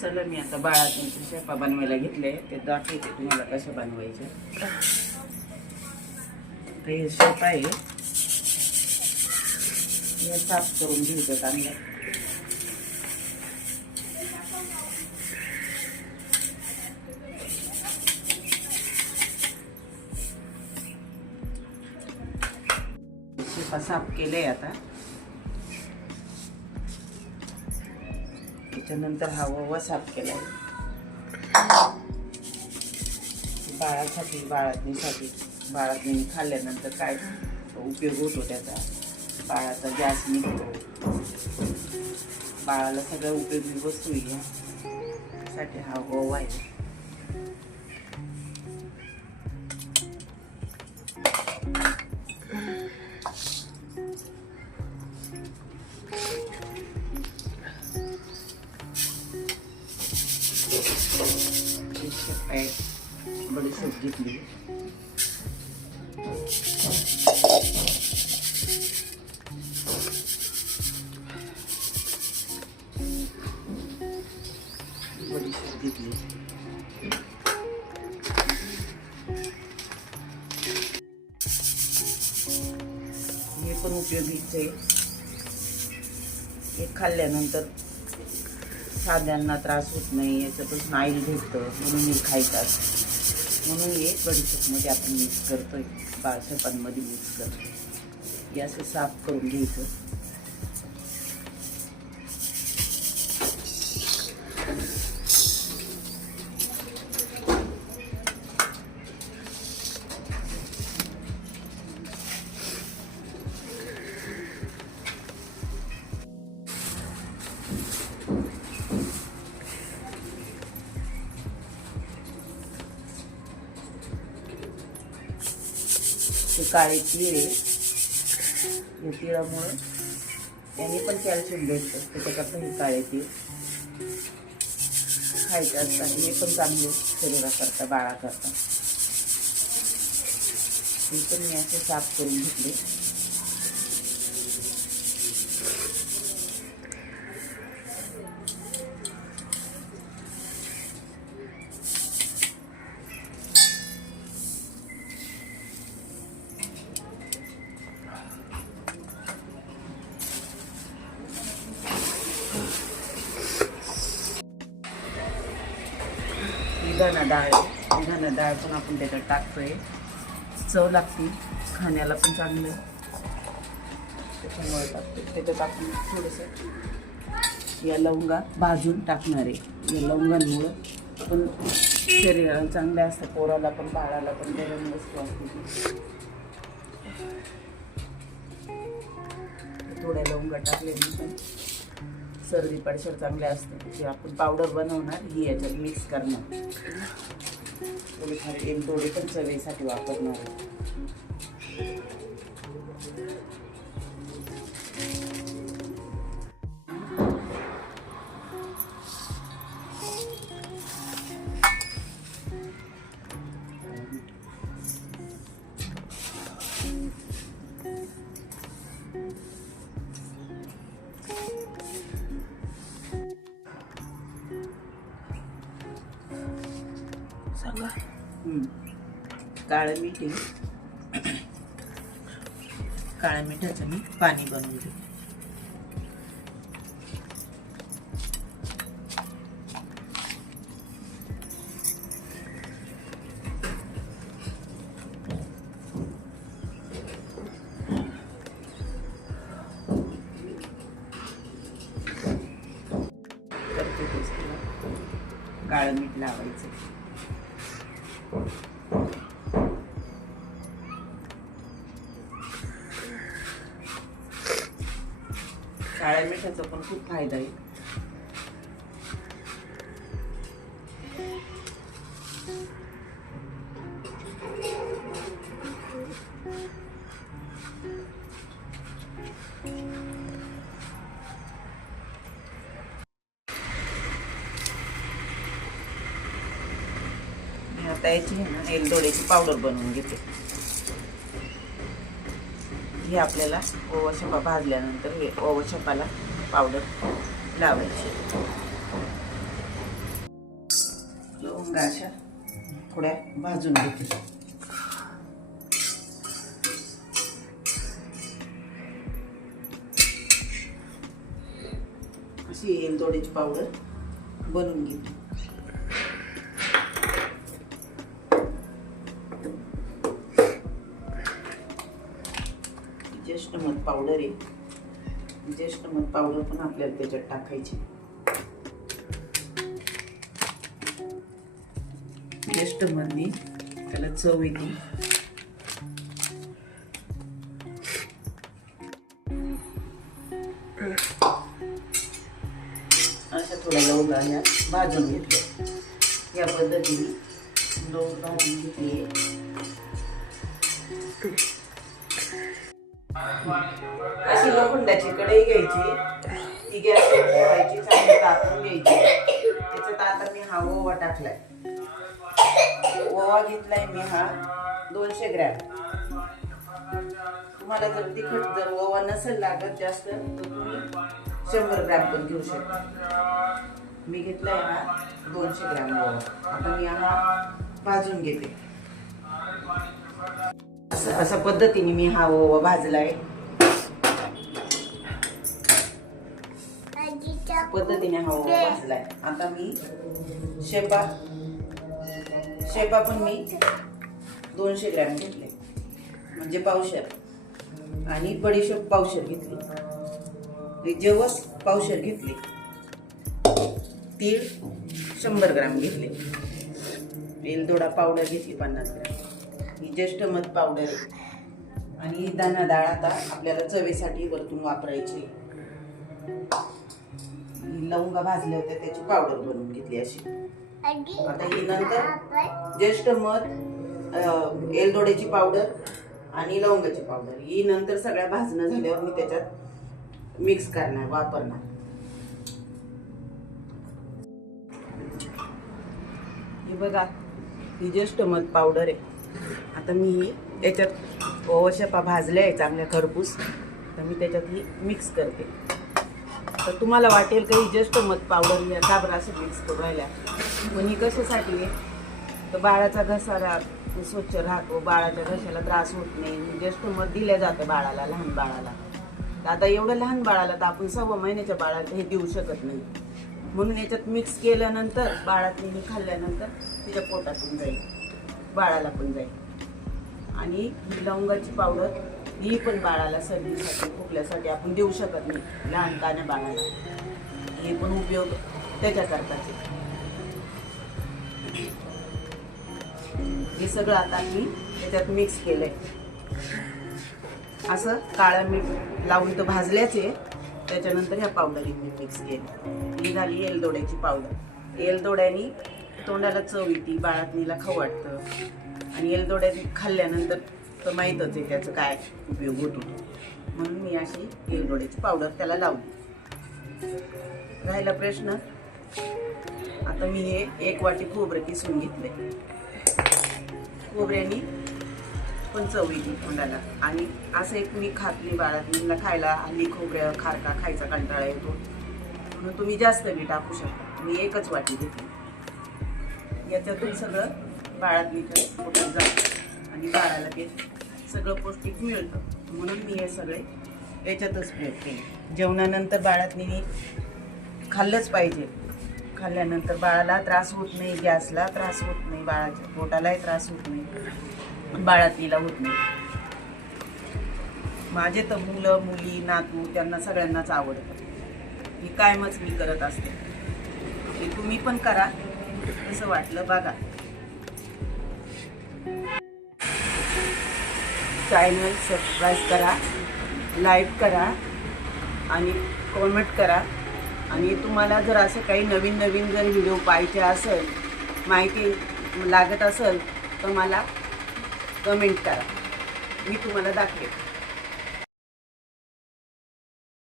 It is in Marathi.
चला मी आता बाळाचे शेपा बनवायला घेतले ते दाखवते तुम्हाला कशा बनवायचे. तर हे शेपा आहे हे साफ करून घ्यायचं चांगलं. शेपा साफ केले आता. त्याच्यानंतर हा ओवा साफ केला बाळासाठी बाळातनी खाल्ल्यानंतर काय उपयोग होतो त्याचा. बाळाचा गॅस निघतो. बाळाला सगळ्या उपयोगी वस्तू यासाठी हा ओवा आहे. बडीशेप घेतली. बडीशेप घेतली. हे पण उपयोगीच आहे. हे खाल्ल्यानंतर साध्यांना त्रास होत नाही. याच्यापासून आईल भेटतं म्हणून हे खायचं. म्हणून हे बडीशेपमध्ये आपण मिक्स करतोय. शेपांमध्ये मिक्स करतोय. हे असं साफ करून घ्यायचं. हे काळे तीळ आहे. या तिळामुळं त्याने पण कॅल्शियम भेटतं. त्याच्याकरता हे काळे तीळ खायचे असतात. हे पण चांगले शरीराकरता बाळाकरता. हे पण मी असे साफ करून घेतले. धना डाळ पण आपण त्याच्यात टाकतोय. चव लागते खाण्याला पण चांगलं त्याच्यामुळे टाकतोय. त्याच्यात आपण थोडंसं या लवंगा भाजून टाकणार आहे. या लवंगांमुळं पण शरीराला चांगले असतं. पोराला पण बाळाला पण गरम वस्तू असते. थोड्या लवंगा टाकल्यानंतर सर्दी पडशाल चांगले असते. जे आपण पावडर बनवणार ही याच्यात मिक्स करणार. थोडी खाली एक थोडी पण चवीसाठी वापरणार. काळं मीठ आहे. काळ्या मिठाचं मी पाणी बनवते. काळं मीठ लावायचं. काळ्या मिठाचा पण खूप फायदा आहे. आता याची आहे ना एलदोड्याची पावडर बनवून घेते. ही आपल्याला ओवा शेपा भाजल्यानंतर हे ओवा शेपाला पावडर लावायची. मग अशा थोड्या भाजून घेते. अशी एलदोड्याची पावडर बनवून घेते. ज्येष्ठ मध पावडर आहे. ज्येष्ठ मध पावडर पण आपल्याला त्याच्यात टाकायची. ज्येष्ठ मधनी त्याला चव येते. अशा थोड्या लवंगा ह्या भाजून घेतल्या. या पद्धतीने लवंग भाजून घेतली. अशी लोखंडाची कढई घ्यायची. ती गॅसवर ठेवायची. चांगली तापवून घ्यायची. त्याच्यात आता मी हा ओवा टाकलाय. ओवा घेतलाय मी हा 200 ग्रॅम. तुम्हाला जर तिखट जर ओवा नसेल लागत जास्त तर तुम्ही 100 ग्रॅम पण घेऊ शकता. मी घेतलाय हा 200 ग्रॅम ओवा. आता मी हा भाजून घेते. अशा पद्धतीने मी हा ओवा भाजलाय. पद्धतीने हा ओवा भाजलाय. आता मी शेपा पण मी 200 ग्रॅम घेतले म्हणजे पावशेर. आणि बडीशेप पावशेर घेतली. जवस पावशेर घेतले. तीळ 100 ग्रॅम घेतले. वेलदोडा पावडर घेतली 50 ग्रॅम. ही ज्येष्ठ मध पावडर आहे. आणि दाणा डाळ आता आपल्याला चवीसाठी वरतून वापरायची. लवंगा भाजल्या होत्या त्याची पावडर बनवून घेतली अशी. आता ही नंतर ज्येष्ठ मध, एलदोड्याची पावडर आणि लवंगाची पावडर ही नंतर सगळ्या भाजणं झाल्यावर मी त्याच्यात मिक्स करणार, वापरणार. हे बघा ही ज्येष्ठ मध पावडर आहे. आता मी याच्यात ओवाशेपा भाजल्या आहे चांगल्या खरपूस. तर मी त्याच्यात ही मिक्स करते. तर तुम्हाला वाटेल काही ज्येष्ठ मध पावडर या का बरं असं मिक्स करून राहिल्या. पण ही कशासाठी आहे तर बाळाचा घसा स्वच्छ राहतो. बाळाच्या घशाला त्रास होत नाही. ज्येष्ठ मध दिलं जातं बाळाला, लहान बाळाला. आता एवढं लहान बाळाला तर आपण 6 महिन्याच्या बाळाला हे देऊ शकत नाही. म्हणून याच्यात मिक्स केल्यानंतर बाळातून खाल्ल्यानंतर तिच्या पोटातून जाईल, बाळाला पण जाईल. आणि ही लवंगाची पावडर ही पण बाळाला सर्दीसाठी खोकल्यासाठी आपण देऊ शकत नाही लहान तान्या बाळाला. हे पण उपयोग त्याच्याकरताचे. हे सगळं आता मी त्याच्यात मिक्स केलंय. असं काळं मीठ लावून तर भाजल्याच आहे. त्याच्यानंतर ह्या पावडरी मी मिक्स केली. ही झाली एलदोड्याची पावडर. एलदोड्यानी तोंडाला चव येते, बाळातनीला खाऊ वाटतं. आणि एलदोड्या खाल्ल्यानंतर तर माहीतच आहे त्याचं काय उपयोग होतो. म्हणून मी अशी एलदोड्याची पावडर त्याला लावली. राहिला प्रश्न. आता मी हे 1 वाटी खोबरं किसून घेतले. खोबऱ्यानी पण चव येते तोंडाला. आणि असं एक मी खात नाही बाळातनीला खायला. हल्ली खोबऱ्या खारका खायचा कंटाळा येतो. म्हणून तुम्ही जास्त बी टाकू शकता. मी 1च वाटी घेतली. याच्यातून सगळं बाळातनीच्या पोटात जातं आणि बाळाला ते सगळं पौष्टिक मिळतं. म्हणून मी हे सगळे याच्यातच मिळते. जेवणानंतर बाळातनी खाल्लंच पाहिजे. खाल्ल्यानंतर बाळाला त्रास होत नाही, गॅसला त्रास होत नाही, बाळाच्या पोटालाही त्रास होत नाही, बाळातनीला होत नाही. माझे तर मुलं मुली नातू त्यांना सगळ्यांनाच आवडतं. हे कायमच मी करत असते. ते तुम्ही पण करा. कसं वाटलं बघा. चॅनल सबस्क्राईब करा, लाईक करा आणि कॉमेंट करा. आणि तुम्हाला जर असं काही नवीन नवीन जर व्हिडिओ पाहिजे असेल, माहिती लागत असेल तर मला कमेंट करा. मी तुम्हाला दाखवेन.